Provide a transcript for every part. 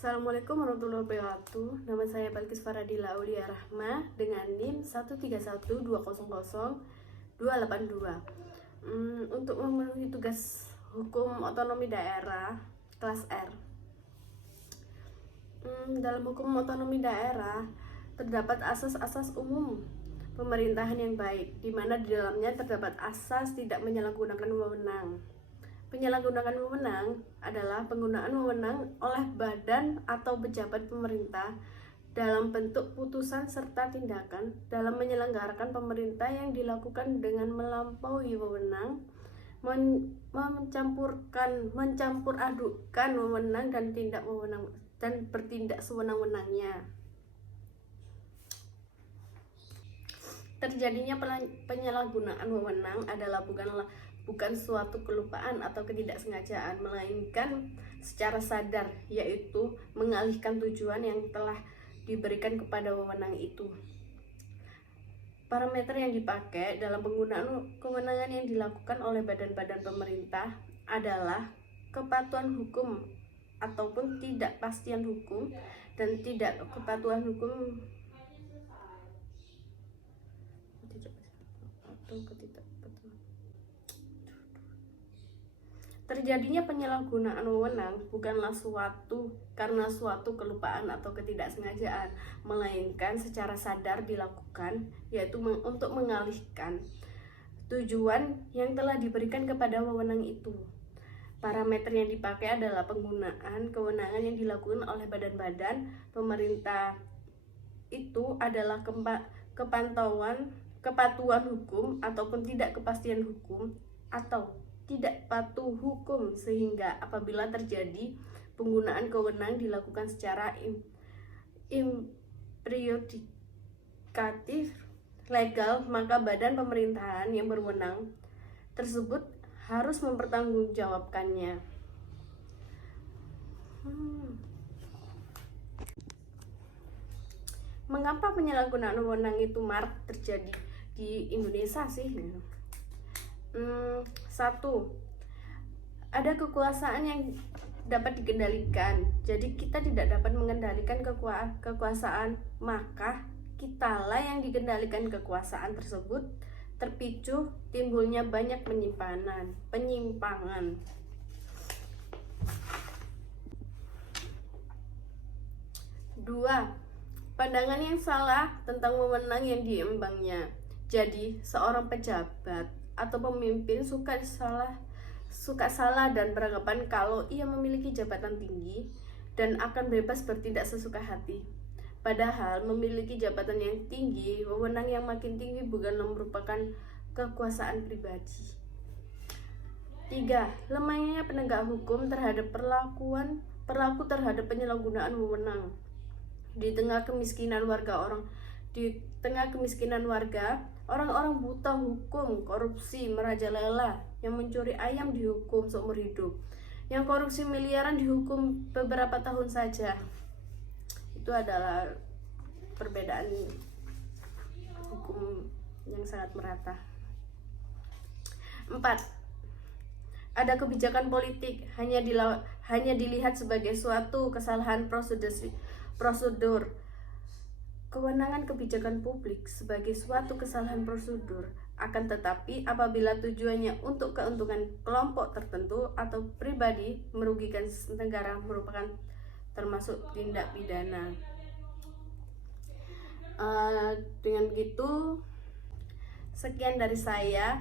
Assalamualaikum warahmatullahi wabarakatuh. Nama saya Balkis Faradila Aulia Rahma dengan NIM 131200282. Untuk memenuhi tugas hukum otonomi daerah kelas R. Dalam hukum otonomi daerah terdapat asas-asas umum pemerintahan yang baik, di mana di dalamnya terdapat asas tidak menyalahgunakan wewenang. Penyalahgunaan wewenang adalah penggunaan wewenang oleh badan atau pejabat pemerintah dalam bentuk putusan serta tindakan dalam menyelenggarakan pemerintah yang dilakukan dengan melampaui wewenang, mencampur adukkan wewenang dan tindak wewenang dan bertindak sewenang-wenangnya. Terjadinya penyalahgunaan wewenang adalah bukan suatu kelupaan atau ketidaksengajaan, melainkan secara sadar, yaitu mengalihkan tujuan yang telah diberikan kepada wewenang itu. Parameter yang dipakai dalam penggunaan kewenangan yang dilakukan oleh badan-badan pemerintah adalah kepatuhan hukum ataupun tidak pastian hukum dan tidak kepatuhan hukum atau ketidakpatuhan. Terjadinya penyalahgunaan wewenang bukanlah karena suatu kelupaan atau ketidaksengajaan, melainkan secara sadar dilakukan, yaitu untuk mengalihkan tujuan yang telah diberikan kepada wewenang itu. Parameter yang dipakai adalah penggunaan kewenangan yang dilakukan oleh badan-badan pemerintah itu adalah kepatuhan hukum ataupun tidak kepastian hukum atau tidak patuh hukum, sehingga apabila terjadi penggunaan kewenangan dilakukan secara impriyudikatif legal, maka badan pemerintahan yang berwenang tersebut harus mempertanggungjawabkannya. Mengapa penyalahgunaan wewenang itu marak terjadi di Indonesia sih? Satu, ada kekuasaan yang dapat dikendalikan. Jadi kita tidak dapat mengendalikan kekuasaan, maka kitalah yang dikendalikan kekuasaan tersebut, terpicu timbulnya banyak penyimpangan. Dua, pandangan yang salah tentang wewenang yang diembannya. Jadi seorang pejabat atau pemimpin suka salah dan beranggapan kalau ia memiliki jabatan tinggi dan akan bebas bertindak sesuka hati. Padahal memiliki jabatan yang tinggi, wewenang yang makin tinggi bukanlah merupakan kekuasaan pribadi. 3. Lemahnya penegak hukum terhadap perlaku terhadap penyalahgunaan wewenang. Di tengah kemiskinan warga, orang-orang buta hukum, korupsi merajalela, yang mencuri ayam dihukum seumur hidup, yang korupsi miliaran dihukum beberapa tahun saja. Itu adalah perbedaan hukum yang sangat merata. 4. Ada kebijakan politik hanya dilihat sebagai suatu kesalahan prosedur. Kewenangan kebijakan publik sebagai suatu kesalahan prosedur, akan tetapi apabila tujuannya untuk keuntungan kelompok tertentu atau pribadi merugikan negara merupakan termasuk tindak pidana. Dengan begitu, sekian dari saya.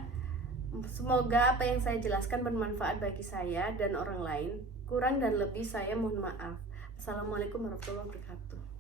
Semoga apa yang saya jelaskan bermanfaat bagi saya dan orang lain. Kurang dan lebih saya mohon maaf. Assalamualaikum warahmatullahi wabarakatuh.